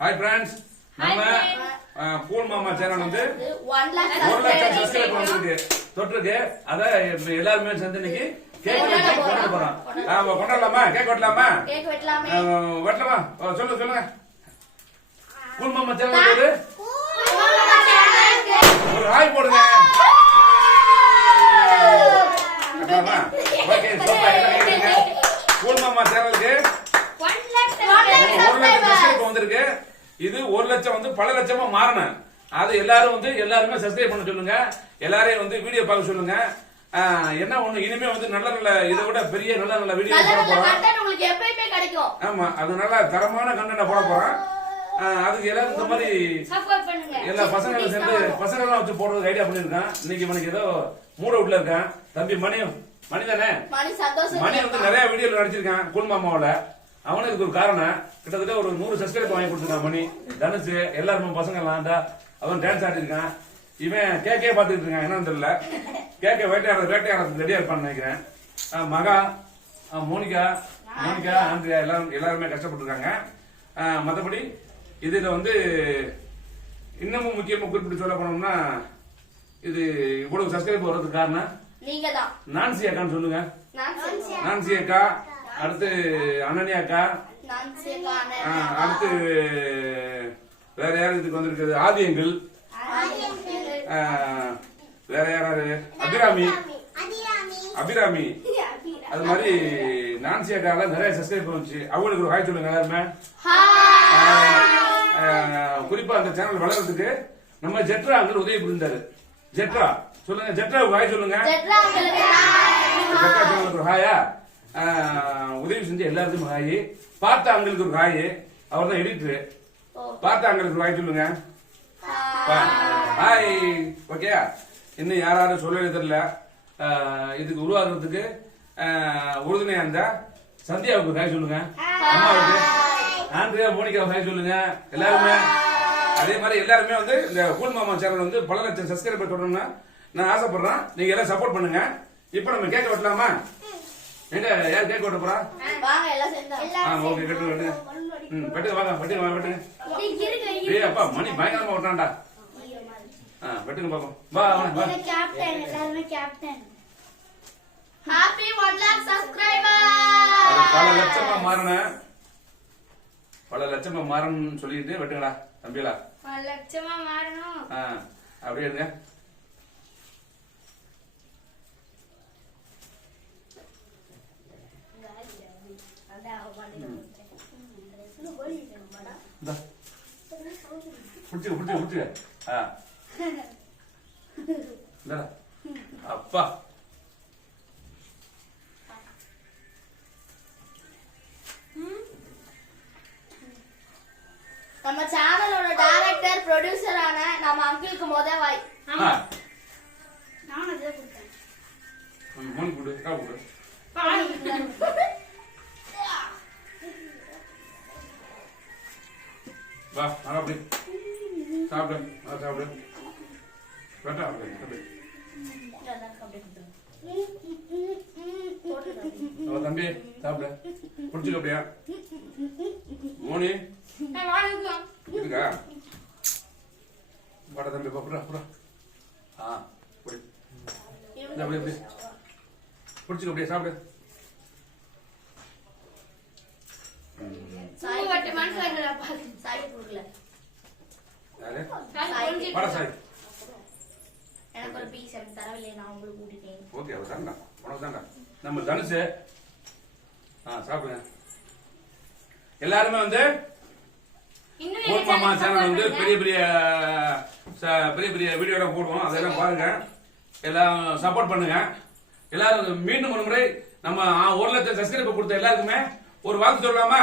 Hi friends நம்ம cool மாமா channel வந்து ஒரு லட்சம் சப்ஸ்கிரைபர் வந்திருக்கு. தொட்டிருக்கு. அத எல்லாருமே சேர்ந்து இன்னைக்கு கேக் வெட்டி கொண்டாட போறோம். ஆமா, கொண்டாடலாமா? கேக் வெட்டலாமா? கேக் வெட்டலாமே. வெட்டலாமா? சொல்லுங்க சொல்லுங்க கூல் மாமா சேனல் ஒரு ஹாய் போடுங்க? Okay super. கூல் மாமா சேனலுக்கு ஒரு லட்சம் சப்ஸ்கிரைப் வந்திருக்கு இது ஒரு லட்சம் வந்து பல லட்சமா மாறணும் அது எல்லாரும் வந்து எல்லாருமே சப்ஸ்கிரைப் பண்ண சொல்லுங்க. எல்லாரையும் வந்து வீடியோ பார்க்க சொல்லுங்க. என்ன ஒண்ணு? இனிமே வந்து நல்ல நல்ல இதை விட பெரிய நல்ல நல்ல வீடியோ நல்ல போட நல்ல போறோம். ஆமா அதனால தரமான கண்டன போட போறோம் அதுக்கு எல்லாரும் இந்த மாதிரி எல்லா பசங்களும் சேர்ந்து பசங்க எல்லாம் வச்சு போடுறதுக்கு ஐடியா பண்ணிருக்கான் இன்னைக்கு இவனுக்கு ஏதோ மூட அவுட்ல இருக்கான். தம்பி மணி மணி தானே? மணி வந்து நிறைய வீடியோல நடிச்சிருக்கான். கூல் மாமாவுல அவனுக்கு ஒரு காரணம் கிட்டத்தட்ட ஒரு நூறு சப்ஸ்கிரைப் வாங்கி கொடுத்துருக்கான் மணி. தனுஷ் எல்லாருமே பசங்க எல்லாம் அவன் டான்ஸ் ஆடிருக்கான். இவன் கேக்கே பாத்துட்டு இருக்கான் என்னன்னு தெரியல. கேக்க வேட்டையாட வேட்டையாடுறதுக்கு ரெடியா இருப்பான்னு நினைக்கிறேன். மகா மோனிகா மோனிகா ஆண்ட்ரியா எல்லாரும் எல்லாருமே கஷ்டப்பட்டிருக்காங்க. மத்தபடி இதுல வந்து இன்னமும் முக்கியமா குறிப்பிட்டு சொல்ல போனோம்னா இது இவ்வளவு சப்ஸ்கிரைப் வர்றதுக்கு காரணம் நான்சி அக்கான்னு சொல்லுங்க. நான் நான்சி அக்கா. அடுத்து அனன்யா அக்கா. அடுத்து வேற யார் இதுக்கு வந்திருக்குது ஆதியங்கள் வேற யாராரு அபிராமி. அபிராமி. அது மாதிரி நான்சி அக்கால நிறைய சப்ஸ்கிரைப் வந்துச்சு அவங்களுக்கு ஒரு ஹாய் சொல்லுங்க எல்லாருமே. குறிப்பா அந்த சேனல் வளர்றதுக்கு நம்ம ஜெட்ரா அங்கிள் உதவி புரிந்தாரு ஜெட்ரா சொல்லுங்க. ஜெட்ராவுக்கு ஹாய் சொல்லுங்க. ஜெட்ரா சேனலுக்கு ஹாயா? உதவி செஞ்ச எல்லாருக்கும் ஹாய். பார்த்த அங்களுக்கு ஒரு ஹாய். அவர் தான் எடிட்டர் பார்த்த அங்களுக்கு ஒரு ஹாய் சொல்லுங்க. ஹாய். ஓகே இன்னும் யார் யாரும் சொல்லவே தெரியல. இதுக்கு உருவாக்குறதுக்கு ஆஹ், உறுதுணையா இருந்தா சந்தியாவுக்கு ஹாய் சொல்லுங்க. அம்மாவுக்கு. ஆண்ட்ரியா மோனிகா ஹாய் சொல்லுங்க. எல்லாருமே அதே மாதிரி எல்லாருமே வந்து இந்த கூல் மாமா சேனல் வந்து பல லட்சம் சப்ஸ்கிரைபர் தொடரணும்னா நான் ஆசைப்படுறேன். நீங்க எல்லாம் சப்போர்ட் பண்ணுங்க. இப்போ நம்ம கேட்க வெட்டலாமா எங்க யார் கேட்க வெட்ட போறா? வாங்க எல்லாம் சேர்ந்தா. ஆ ஓகே கட்டு வெட்டுங்க ம் வெட்டுங்க வாங்க வெட்டுங்க. வாங்க ஏய் அப்பா மணி பயங்கரமா விட்டான்டா ஆ வெட்டுங்க பாப்போம். வா வா வா. கேப்டன் எல்லாருமே கேப்டன் ஹாப்பி ஒன் லேக் அது சப்ஸ்கிரைபர் பல லட்சமா மாறின. பல லட்சமா மாறணும்னு சொல்லிட்டு வெட்டுங்களா தம்பிகளா லட்சமா மாறணும். ஆ அப்படியே இருங்க இந்தா. புடிச்சுக்க ஆ. இந்தாடா. அப்பா. நம்ம சேனலோட டைரக்டர் ப்ரொடியூசரான நம்ம அங்கிளுக்கு முத வாய். ஆ. நானும் அதுதான் கொடுத்தேன். மணி கொடு கொடு. வா சாப்பிடு நல்லா சாப்பிடு வெட்டா அப்படி அப்படி அவ தம்பி சாப்பிடு பிடிச்சிக்க அப்படியா மோனி இருக்கா வாடா தம்பி புறா புறா ஆ புடி இந்த அப்படி அப்படி பிடிச்சிக்க அப்படியே சாப்பிடு சாய் கட்டு மனசுல சாய் கொடுக்கல எனக்கு ஒரு பீஸ் எனக்கு தரவில்லை நான் உங்களுக்கு கூட்டிட்டேன். ஓகே அவ தான்டா உனக்கு தான்டா நம்ம தனுஷ். ஆ சாப்பிடுங்க. எல்லாருமே வந்து மாமா சேனல் வந்து பெரிய பெரிய ச- பெரிய பெரிய வீடியோ எல்லாம் போடுவோம். அதெல்லாம் பாருங்க. எல்லாம் சப்போர்ட் பண்ணுங்க. எல்லாரும் மீண்டும் ஒரு முறை நம்ம ஒரு லட்சம் சப்ஸ்கிரைபர் கொடுத்த எல்லாருக்குமே ஒரு வாக்கு சொல்லலாமா?